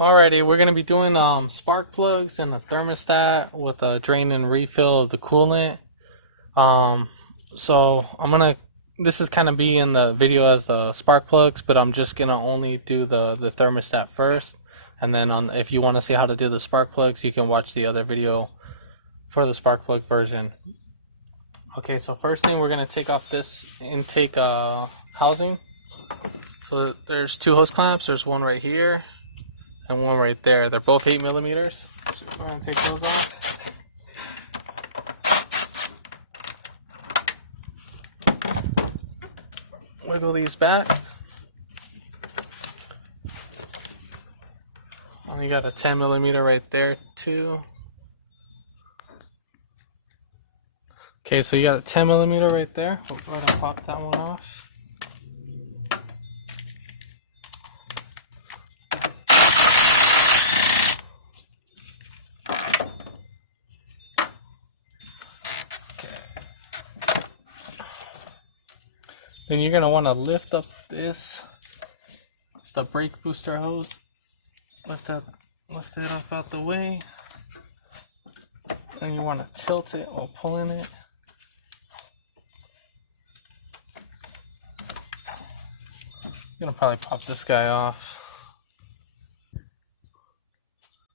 Alrighty, we're gonna be doing spark plugs and a thermostat with a drain and refill of the coolant. Um, so I'm gonna this is kind of be in the video as the spark plugs, but I'm just gonna only do the thermostat first, and then on if you want to see how to do the spark plugs, you can watch the other video for the spark plug version. Okay, so first thing we're gonna take off this intake housing. So there's two hose clamps. There's one right here and one right there. They're both 8 millimeters. So we're gonna take those off. Wiggle these back. And you got a 10 millimeter right there too. Okay, so you got a 10 millimeter right there. We'll go ahead and pop that one off. Then you're gonna want to lift up this. It's the brake booster hose. Lift it up out the way. Then you want to tilt it while pulling it. I'm gonna probably pop this guy off.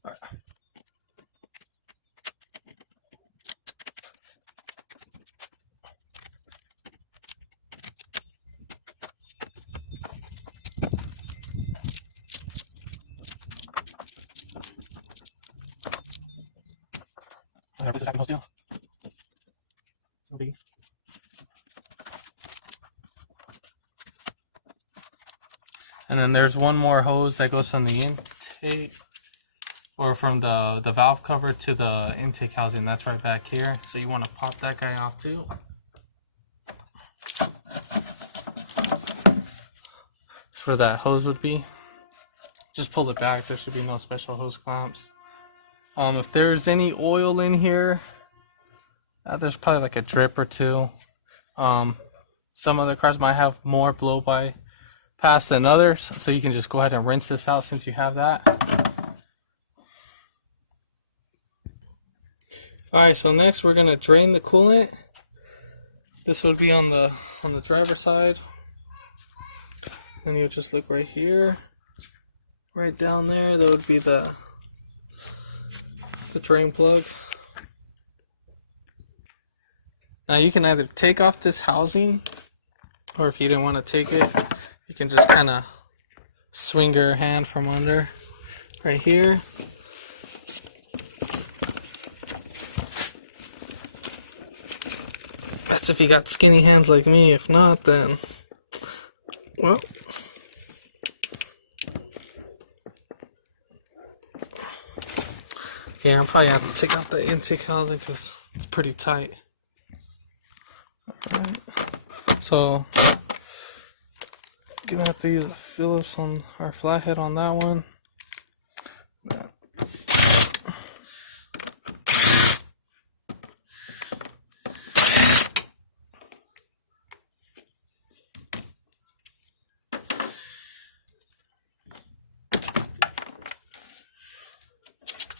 All right. This is hose too. It's no biggie. And then there's one more hose that goes from the intake or from the valve cover to the intake housing. That's right back here. So you want to pop that guy off too. That's where that hose would be. Just pull it back. There should be no special hose clamps. If there's any oil in here, there's probably like a drip or two. Some other cars might have more blow by pass than others, so you can just go ahead and rinse this out since you have that. Alright, so next we're gonna drain the coolant. This would be on the driver's side. Then you'll just look right here. Right down there, that would be the drain plug. Now you can either take off this housing, or if you didn't want to take it, you can just kind of swing your hand from under right here. That's if you got skinny hands like me. If not, then, well, yeah, I'm probably have to take out the intake housing because it's pretty tight. Alright, so gonna have to use a Phillips on our flathead on that one.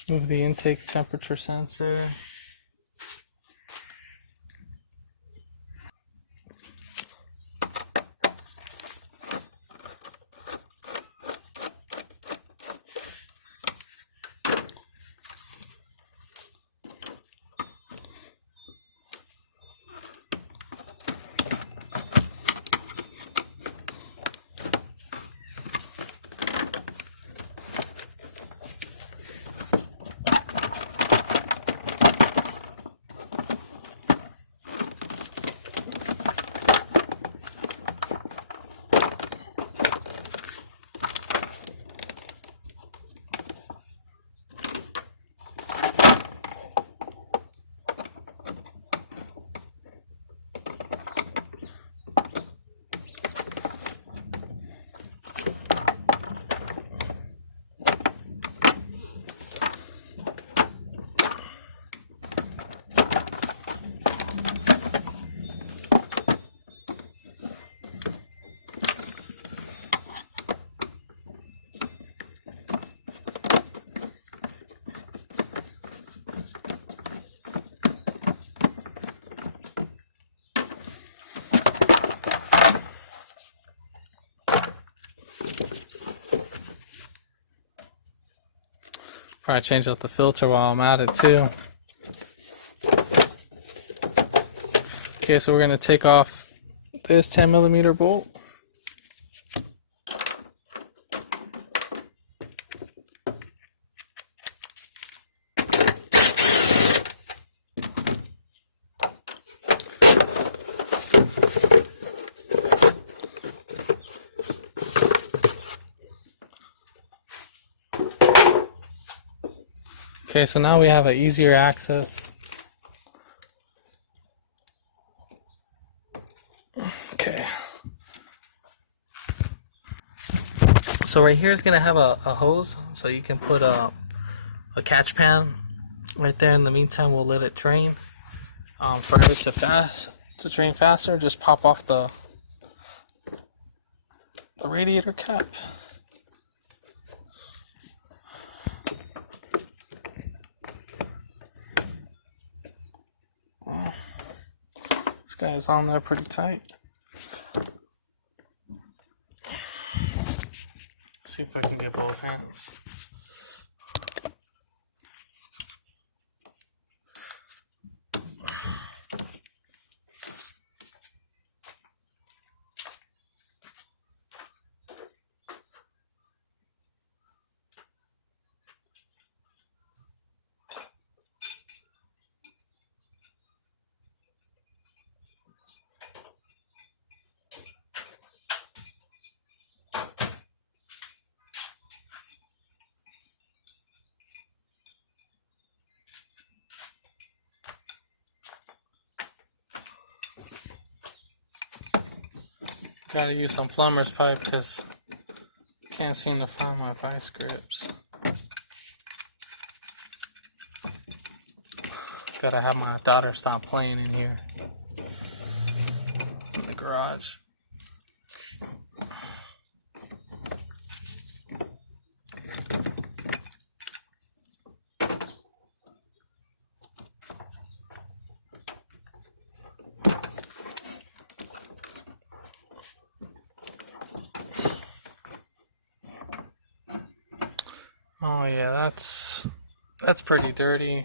Move the intake temperature sensor. Probably change out the filter while I'm at it too. Okay, so we're gonna take off this 10mm bolt. Okay, so now we have an easier access. Okay. So right here is gonna have a hose, so you can put a catch pan right there. In the meantime, we'll let it drain. For it to drain faster, just pop off the radiator cap. This guy's on there pretty tight. See if I can get both hands. Gotta use some plumber's pipe because I can't seem to find my vice grips. Gotta have my daughter stop playing in here in the garage. Oh yeah, that's pretty dirty.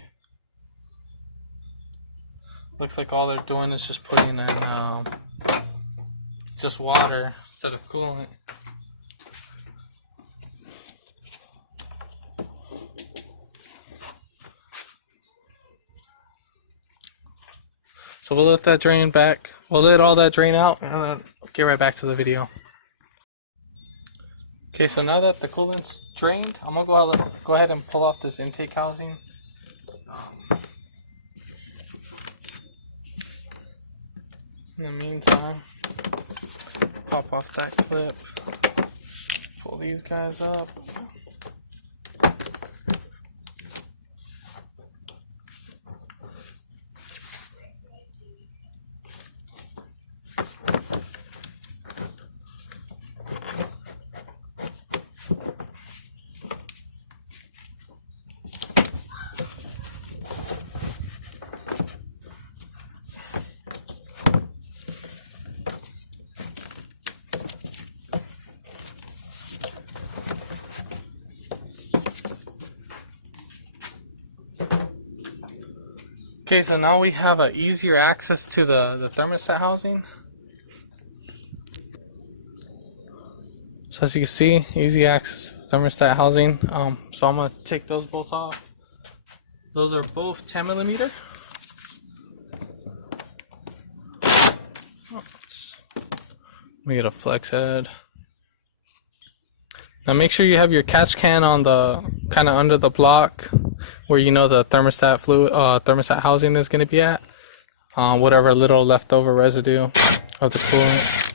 Looks like all they're doing is just putting in just water instead of coolant. So we'll let that drain back. We'll let all that drain out and then get right back to the video. Okay, so now that the coolant's drained, I'm gonna go ahead and pull off this intake housing. In the meantime, pop off that clip, pull these guys up. Okay, so now we have an easier access to the thermostat housing. So as you can see, easy access to the thermostat housing. So I'm gonna take those bolts off. Those are both 10mm. Let me get a flex head. Now make sure you have your catch can on the kind of under the block where you know the thermostat fluid, thermostat housing is going to be at. Whatever little leftover residue of the coolant.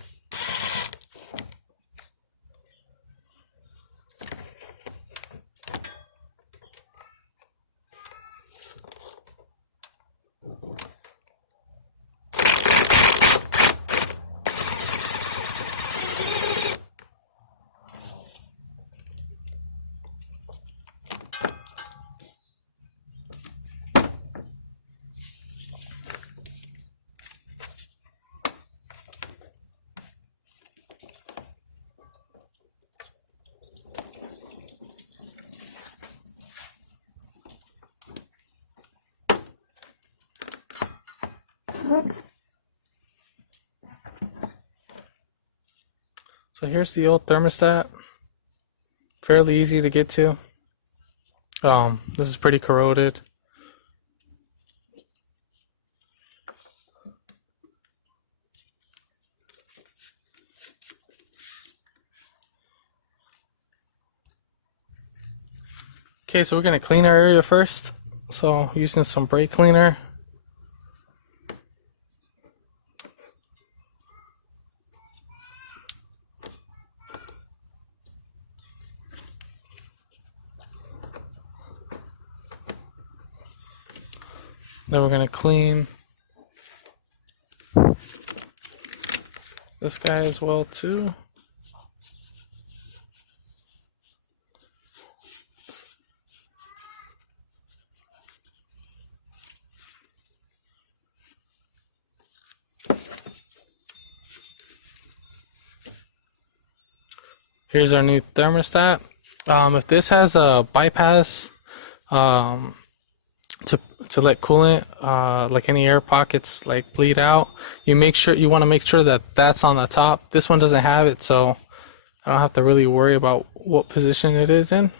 So here's the old thermostat. Fairly easy to get to. This is pretty corroded. Okay, so we're gonna clean our area first. So using some brake cleaner. Then we're gonna clean this guy as well too. Here's our new thermostat. If this has a bypass to let coolant, like any air pockets, like bleed out, you want to make sure that that's on the top. This one doesn't have it, so I don't have to really worry about what position it is in.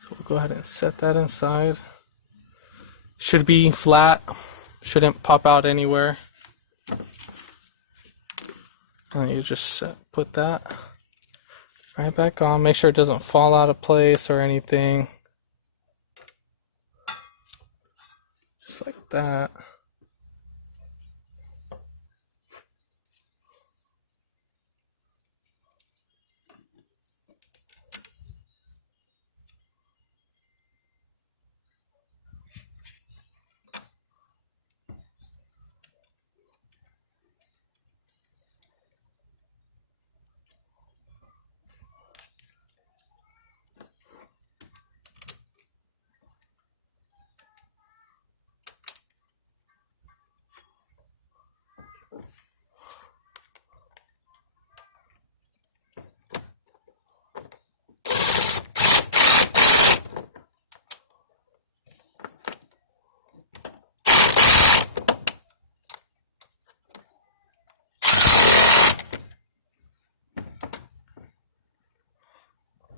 So we'll go ahead and set that inside. Should be flat, shouldn't pop out anywhere. And you just put that right back on. Make sure it doesn't fall out of place or anything. Just like that.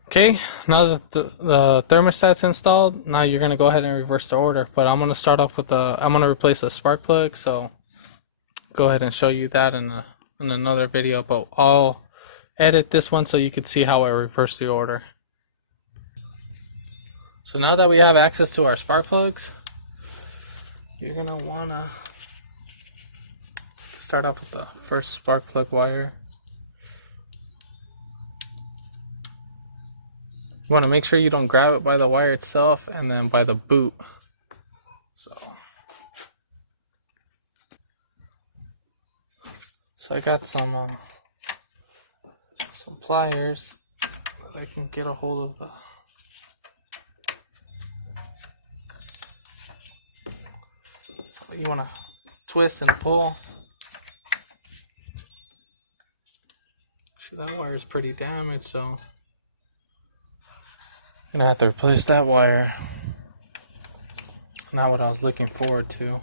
Okay, now that the thermostat's installed, now you're gonna go ahead and reverse the order. But I'm gonna start off with I'm gonna replace the spark plug. So go ahead and show you that in another video. But I'll edit this one so you can see how I reverse the order. So now that we have access to our spark plugs, you're gonna wanna start off with the first spark plug wire. You want to make sure you don't grab it by the wire itself and then by the boot. So I got some pliers that I can get a hold of you want to twist and pull. Actually, that wire is pretty damaged, so I'm gonna have to replace that wire. Not what I was looking forward to.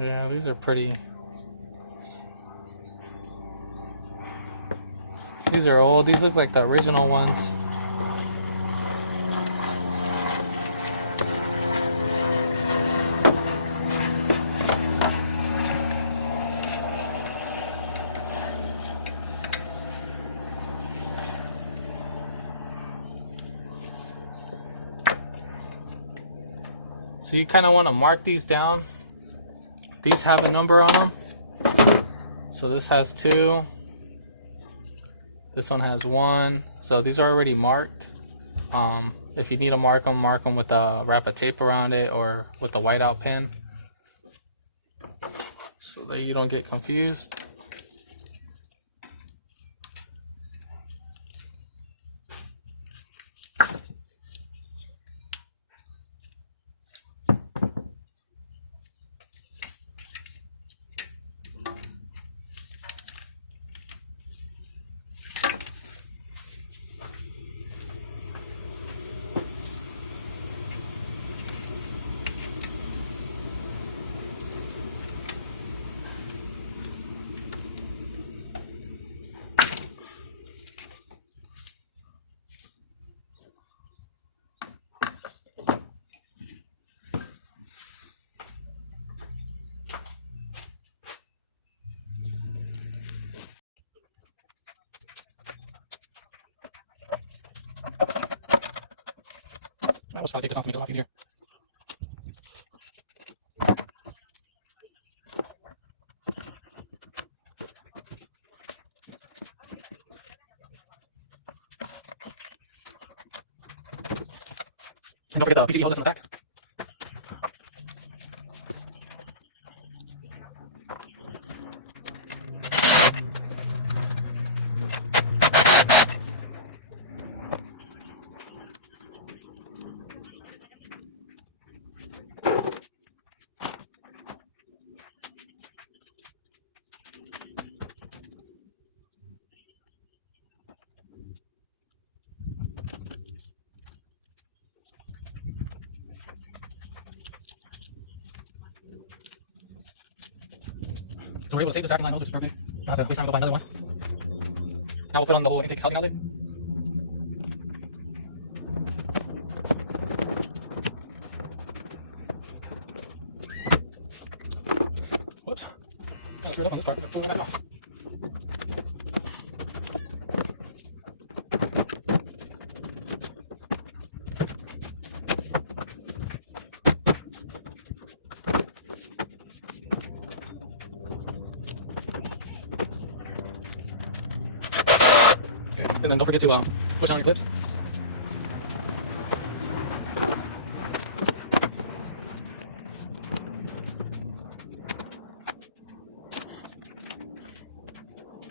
Yeah, these are pretty. These are old. These look like the original ones. So you kind of want to mark these down. These have a number on them. So this has 2. This one has 1. So these are already marked. If you need to mark them with a wrap of tape around it or with a whiteout pen. so that you don't get confused. I was trying to take this off to make it a lot easier. And don't forget the PCB hoses in the back. So we're able to save this vacuum line hose, which is perfect. Not have to waste time and go buy another one. Now we'll put on the whole intake housing outlet. Whoops. Kind of screwed up on this part. Pulling it back off. And then don't forget to push on your clips.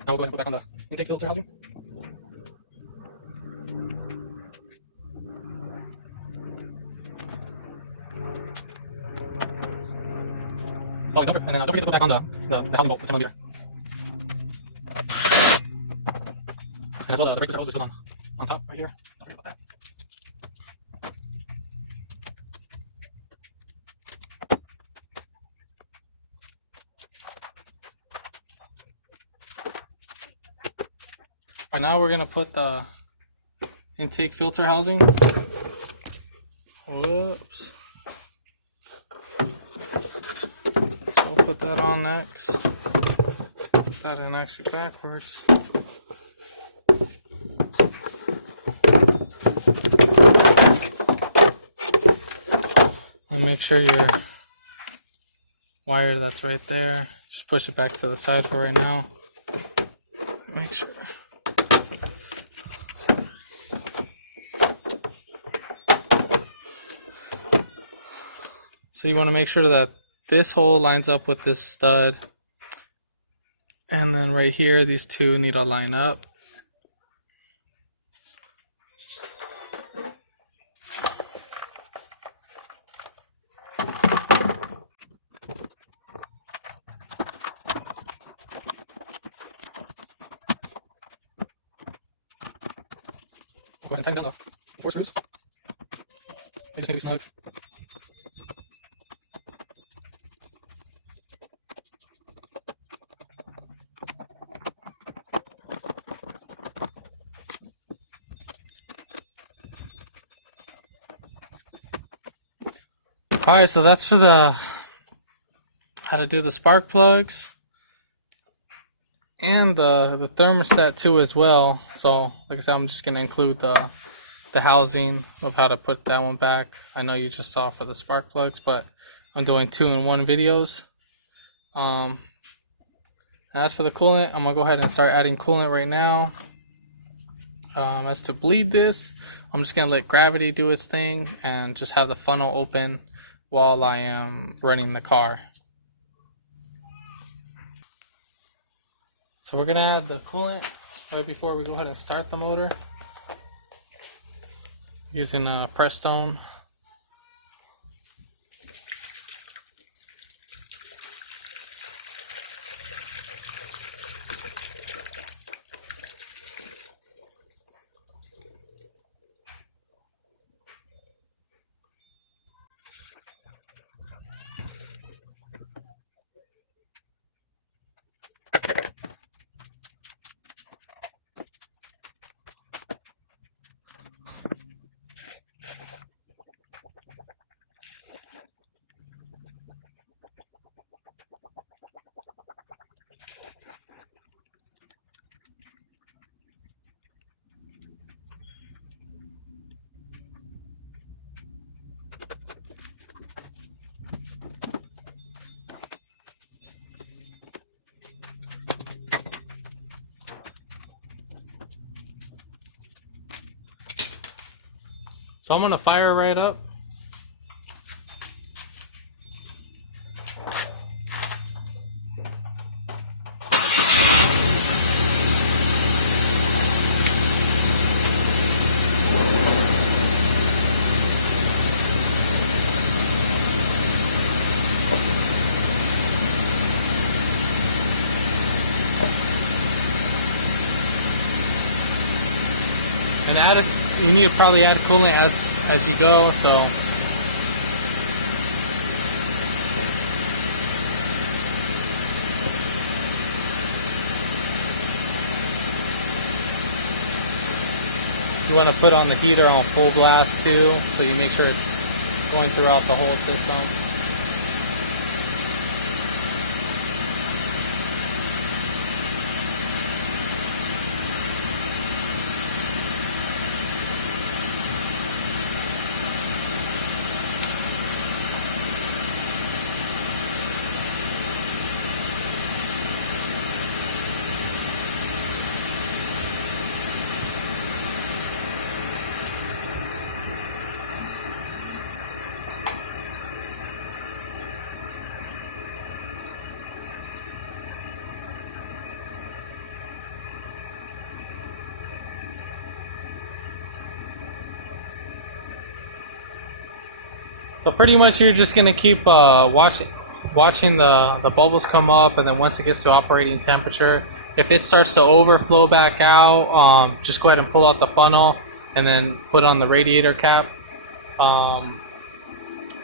Now we'll go ahead and put back on the intake filter housing. Oh, and don't forget to put back on the housing bolt, the 10mm. And as well, the brake hose, which goes on top right here. Don't forget about that. Alright, now we're going to put the intake filter housing. Whoops. So I'll put that on next. Put that in actually backwards. Make sure your wire that's right there, just push it back to the side for right now. Make sure. So you want to make sure that this hole lines up with this stud, and then right here these two need to line up. Go ahead and tighten down the 4 screws. They just need to be snug. Alright, so that's for the how to do the spark plugs and the thermostat too as well. So like I said, I'm just going to include the housing of how to put that one back. I know you just saw for the spark plugs, but I'm doing 2-in-1 videos. And as for the coolant, I'm going to go ahead and start adding coolant right now. As to bleed this, I'm just going to let gravity do its thing and just have the funnel open while I am running the car. So we're gonna add the coolant right before we go ahead and start the motor using a press stone. So I'm gonna fire right up. And add it, you need to probably add coolant as you go, so you want to put on the heater on full blast too, so you make sure it's going throughout the whole system. So pretty much you're just gonna keep watching the bubbles come up, and then once it gets to operating temperature, if it starts to overflow back out, just go ahead and pull out the funnel and then put on the radiator cap.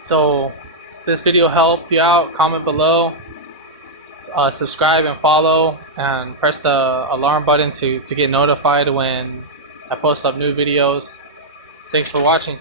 So if this video helped you out, comment below, subscribe and follow, and press the alarm button to get notified when I post up new videos. Thanks for watching.